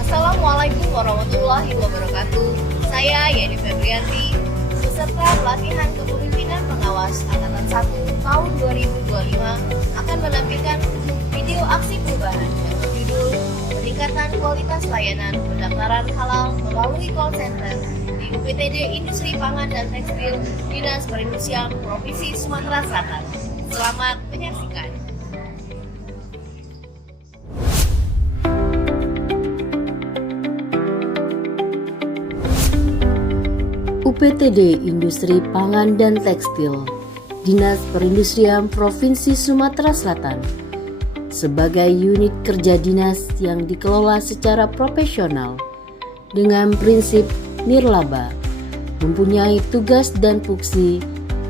Assalamualaikum warahmatullahi wabarakatuh. Saya Yani Febrianti, peserta pelatihan kepemimpinan pengawas Angkatan 1 tahun 2025 akan menampilkan video aksi perubahan yang berjudul Peningkatan Kualitas Layanan Pendaftaran Halal melalui call center di UPTD Industri Pangan dan Tekstil Dinas Perindustrian Provinsi Sumatera Selatan. Selamat menyaksikan. UPTD Industri Pangan dan Tekstil, Dinas Perindustrian Provinsi Sumatera Selatan, sebagai unit kerja dinas yang dikelola secara profesional dengan prinsip nirlaba, mempunyai tugas dan fungsi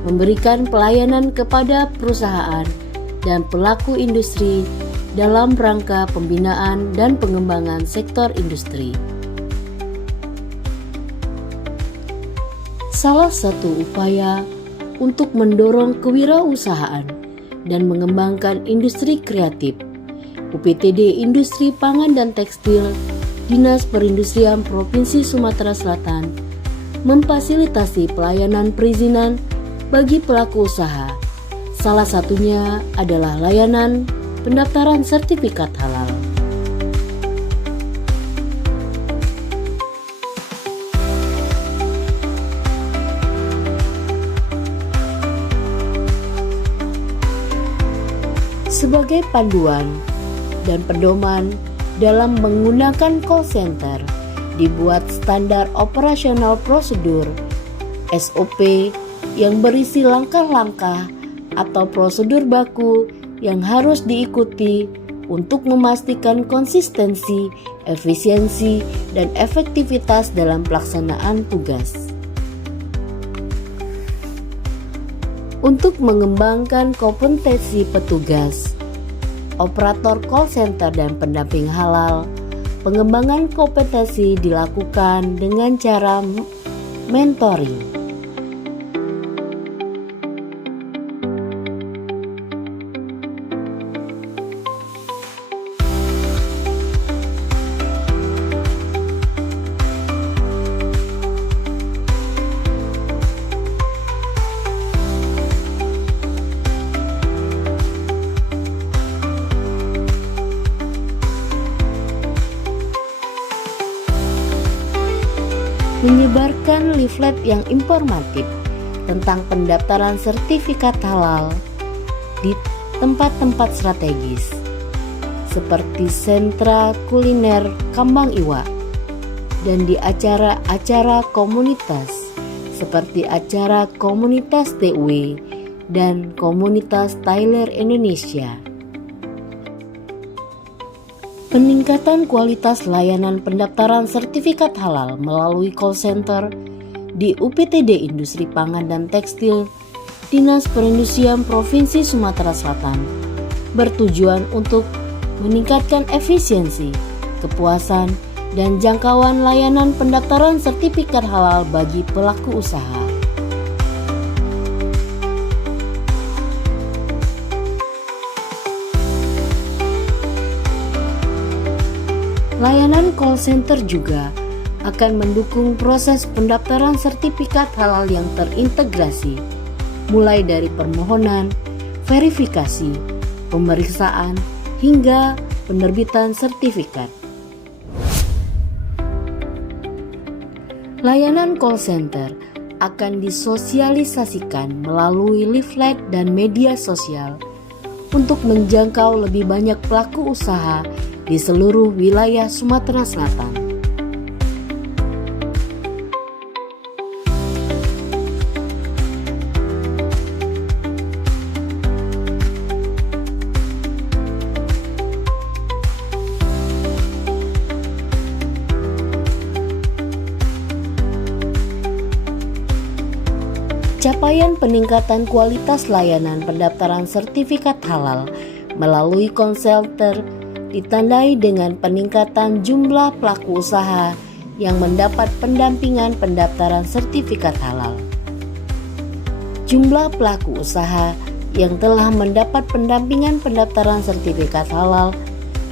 memberikan pelayanan kepada perusahaan dan pelaku industri dalam rangka pembinaan dan pengembangan sektor industri. Salah satu upaya untuk mendorong kewirausahaan dan mengembangkan industri kreatif, UPTD Industri Pangan dan Tekstil, Dinas Perindustrian Provinsi Sumatera Selatan, memfasilitasi pelayanan perizinan bagi pelaku usaha. Salah satunya adalah layanan pendaftaran sertifikat halal. Sebagai panduan dan pedoman dalam menggunakan call center, dibuat standar operasional prosedur (SOP) yang berisi langkah-langkah atau prosedur baku yang harus diikuti untuk memastikan konsistensi, efisiensi, dan efektivitas dalam pelaksanaan tugas. Untuk mengembangkan kompetensi petugas, operator call center dan pendamping halal, pengembangan kompetensi dilakukan dengan cara mentoring. Menyebarkan leaflet yang informatif tentang pendaftaran sertifikat halal di tempat-tempat strategis seperti sentra kuliner Kambang Iwa dan di acara-acara komunitas seperti acara komunitas TW dan komunitas Tailor Indonesia. Peningkatan kualitas layanan pendaftaran sertifikat halal melalui call center di UPTD Industri Pangan dan Tekstil, Dinas Perindustrian Provinsi Sumatera Selatan, bertujuan untuk meningkatkan efisiensi, kepuasan, dan jangkauan layanan pendaftaran sertifikat halal bagi pelaku usaha. Layanan call center juga akan mendukung proses pendaftaran sertifikat halal yang terintegrasi, mulai dari permohonan, verifikasi, pemeriksaan, hingga penerbitan sertifikat. Layanan call center akan disosialisasikan melalui leaflet dan media sosial untuk menjangkau lebih banyak pelaku usaha di seluruh wilayah Sumatera Selatan. Capaian peningkatan kualitas layanan pendaftaran sertifikat halal melalui call center ditandai dengan peningkatan jumlah pelaku usaha yang mendapat pendampingan pendaftaran sertifikat halal. Jumlah pelaku usaha yang telah mendapat pendampingan pendaftaran sertifikat halal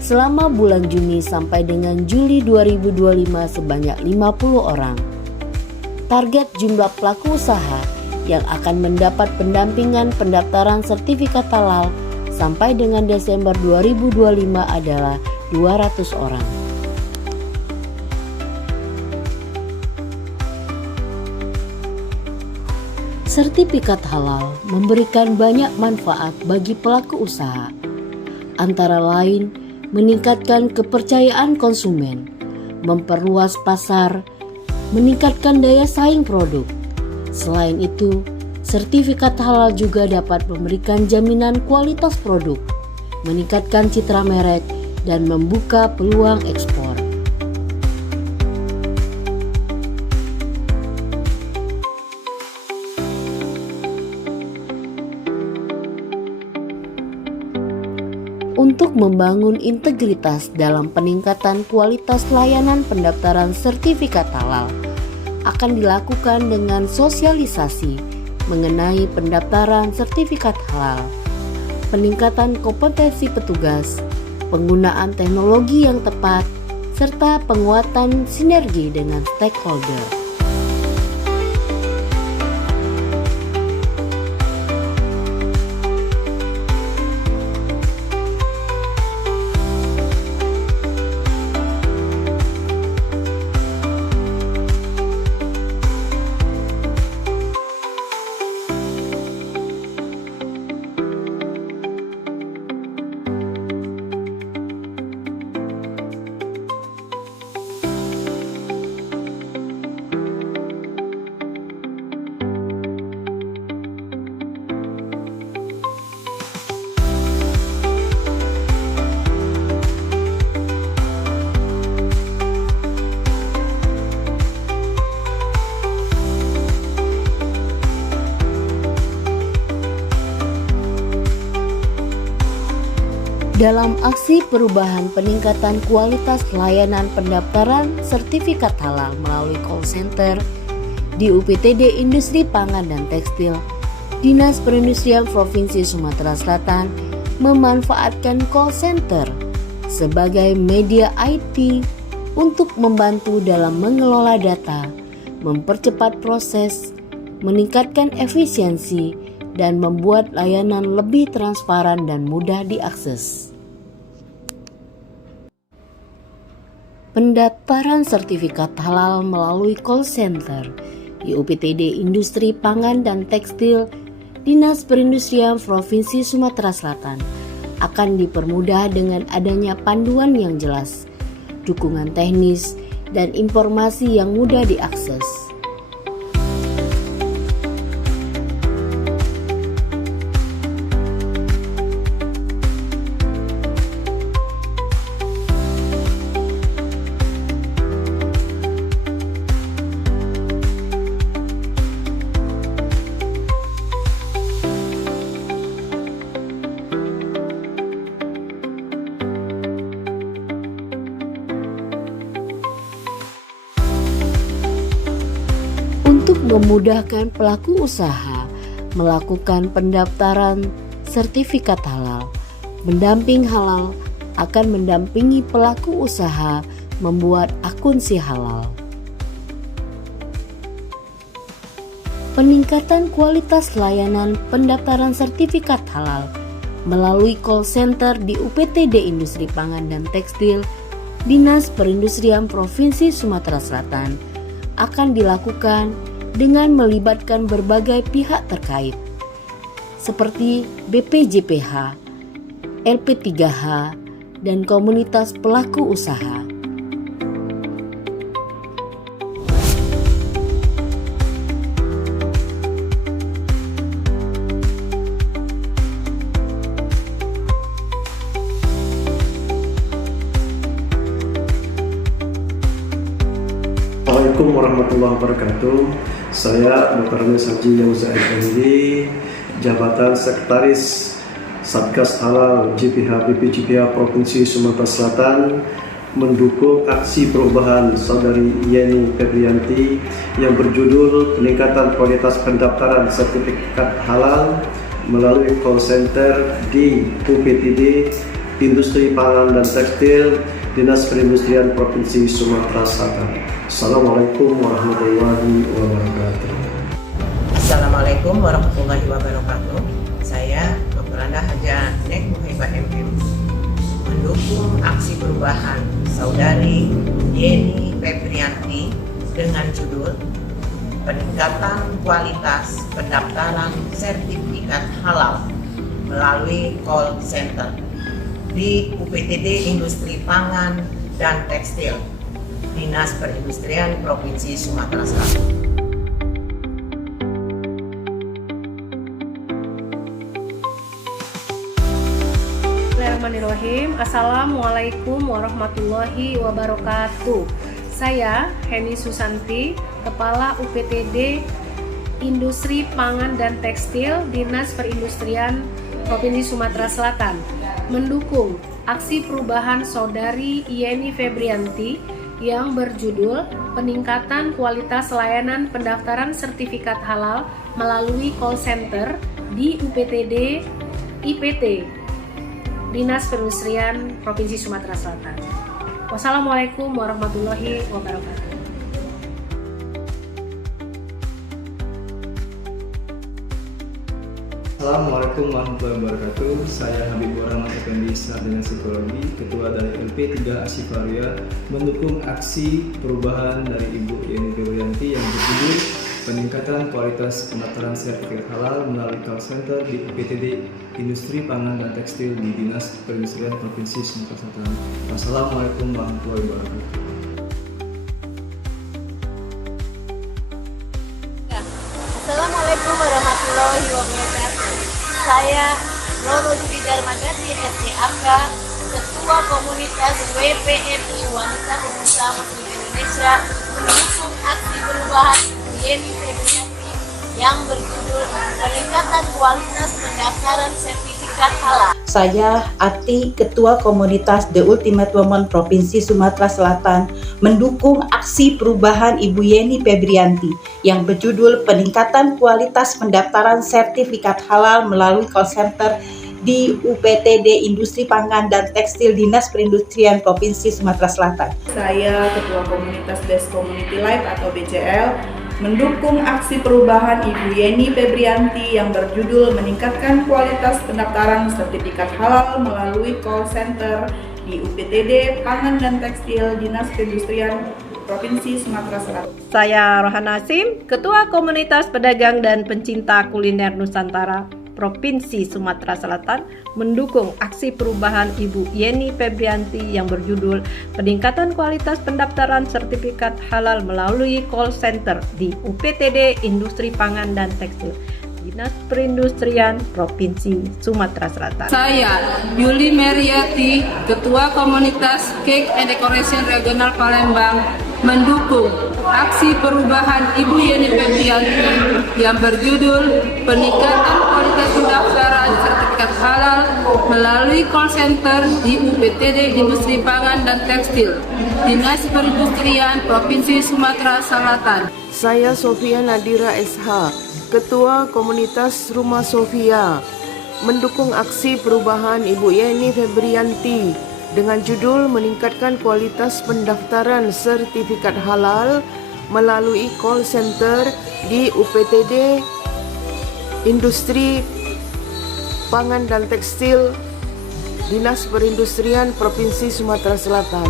selama bulan Juni sampai dengan Juli 2025 sebanyak 50 orang. Target jumlah pelaku usaha yang akan mendapat pendampingan pendaftaran sertifikat halal sampai dengan Desember 2025 adalah 200 orang. Sertifikat halal memberikan banyak manfaat bagi pelaku usaha, antara lain meningkatkan kepercayaan konsumen, memperluas pasar, meningkatkan daya saing produk. Selain itu, sertifikat halal juga dapat memberikan jaminan kualitas produk, meningkatkan citra merek, dan membuka peluang ekspor. Untuk membangun integritas dalam peningkatan kualitas layanan pendaftaran sertifikat halal, akan dilakukan dengan sosialisasi mengenai pendaftaran sertifikat halal, peningkatan kompetensi petugas, penggunaan teknologi yang tepat, serta penguatan sinergi dengan stakeholder. Dalam aksi perubahan peningkatan kualitas layanan pendaftaran sertifikat halal melalui call center di UPTD Industri Pangan dan Tekstil, Dinas Perindustrian Provinsi Sumatera Selatan memanfaatkan call center sebagai media IT untuk membantu dalam mengelola data, mempercepat proses, meningkatkan efisiensi, dan membuat layanan lebih transparan dan mudah diakses. Pendaftaran sertifikat halal melalui call center di UPTD Industri Pangan dan Tekstil Dinas Perindustrian Provinsi Sumatera Selatan akan dipermudah dengan adanya panduan yang jelas, dukungan teknis, dan informasi yang mudah diakses. Untuk memudahkan pelaku usaha melakukan pendaftaran sertifikat halal, pendamping halal akan mendampingi pelaku usaha membuat akun si halal. Peningkatan kualitas layanan pendaftaran sertifikat halal melalui call center di UPTD Industri Pangan dan Tekstil Dinas Perindustrian Provinsi Sumatera Selatan akan dilakukan dengan melibatkan berbagai pihak terkait seperti BPJPH, LP3H, dan komunitas pelaku usaha. Assalamualaikum warahmatullahi wabarakatuh. Saya Dr. Haji Yauza Effendi, Jabatan Sekretaris Satgas Halal JPH BPJPH Provinsi Sumatera Selatan, mendukung aksi perubahan Saudari Yeni Febrianti yang berjudul peningkatan kualitas pendaftaran sertifikat halal melalui call center di UPTD Industri Pangan dan Tekstil Dinas Perindustrian Provinsi Sumatera Selatan. Assalamualaikum warahmatullahi wabarakatuh. Assalamualaikum warahmatullahi wabarakatuh. Saya Dr. Anda Haja Nek Muhaibah MM mendukung aksi perubahan Saudari Yeni Febrianti dengan judul peningkatan kualitas pendaftaran sertifikat halal melalui call center di UPTD Industri Pangan dan Tekstil Dinas Perindustrian Provinsi Sumatera Selatan. Bismillahirrahmanirrahim. Assalamualaikum warahmatullahi wabarakatuh. Saya Heni Susanti, Kepala UPTD Industri Pangan dan Tekstil Dinas Perindustrian Provinsi Sumatera Selatan, mendukung aksi perubahan Saudari Yeni Febrianti yang berjudul peningkatan kualitas layanan pendaftaran sertifikat halal melalui call center di UPTD IPT Dinas Perindustrian Provinsi Sumatera Selatan. Wassalamualaikum warahmatullahi wabarakatuh. Assalamualaikum warahmatullahi wabarakatuh. Saya Habibur Rahman Effendi, Sarjana Psikologi, Ketua dari LP3 Asifaria, mendukung aksi perubahan dari Ibu Yeni Febrianti yang berjudul peningkatan kualitas pendaftaran sertifikat halal melalui call center di UPTD Industri Pangan dan Tekstil di Dinas Perindustrian Provinsi Sumatera Selatan. Wassalamualaikum warahmatullahi wabarakatuh. Assalamualaikum warahmatullahi wabarakatuh. Saya Noro Dwi Darmagati SCAK, Ketua Komunitas WPMI Wanita Pemuda Muslim Indonesia, mendukung aksi perubahan Yeni Febrianti yang berjudul peningkatan kualitas pendaftaran sertifikat halal. Saya Ati, Ketua Komunitas The Ultimate Woman Provinsi Sumatera Selatan, mendukung aksi perubahan Ibu Yeni Febrianti yang berjudul peningkatan kualitas pendaftaran sertifikat halal melalui call center di UPTD Industri Pangan dan Tekstil Dinas Perindustrian Provinsi Sumatera Selatan. Saya Ketua Komunitas Best Community Life atau BCL mendukung aksi perubahan Ibu Yeni Febrianti yang berjudul meningkatkan kualitas pendaftaran sertifikat halal melalui call center di UPTD Pangan dan Tekstil Dinas Perindustrian Provinsi Sumatera Selatan. Saya Rohan Nasim, Ketua Komunitas Pedagang dan Pencinta Kuliner Nusantara Provinsi Sumatera Selatan, mendukung aksi perubahan Ibu Yeni Febrianti yang berjudul peningkatan kualitas pendaftaran sertifikat halal melalui call center di UPTD Industri Pangan dan Tekstil Dinas Perindustrian Provinsi Sumatera Selatan. Saya Yuli Meriati, Ketua Komunitas Cake and Decoration Regional Palembang, mendukung aksi perubahan Ibu Yeni Febrianti yang berjudul peningkatan kualitas pendaftaran sertifikat halal melalui call center di UPTD Industri Pangan dan Tekstil Dinas Perindustrian Provinsi Sumatera Selatan. Saya Sofia Nadira SH, Ketua Komunitas Rumah Sofia, mendukung aksi perubahan Ibu Yeni Febrianti dengan judul meningkatkan kualitas pendaftaran sertifikat halal melalui call center di UPTD Industri Pangan dan Tekstil Dinas Perindustrian Provinsi Sumatera Selatan.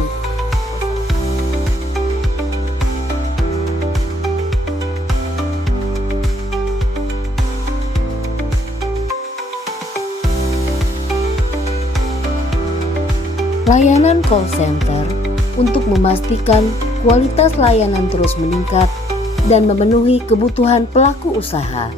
Layanan call center untuk memastikan kualitas layanan terus meningkat dan memenuhi kebutuhan pelaku usaha.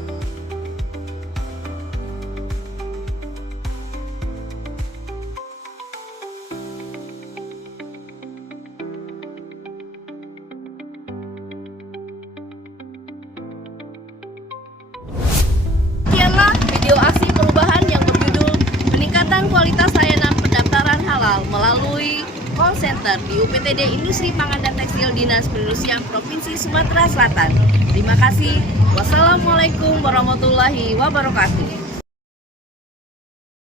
Sekianlah video aksi perubahan yang berjudul peningkatan kualitas layanan pendaftaran halal melalui call center di UPTD Industri Pangan dan Tekstil Dinas Perindustrian Provinsi Sumatera Selatan. Terima kasih. Wassalamualaikum warahmatullahi wabarakatuh.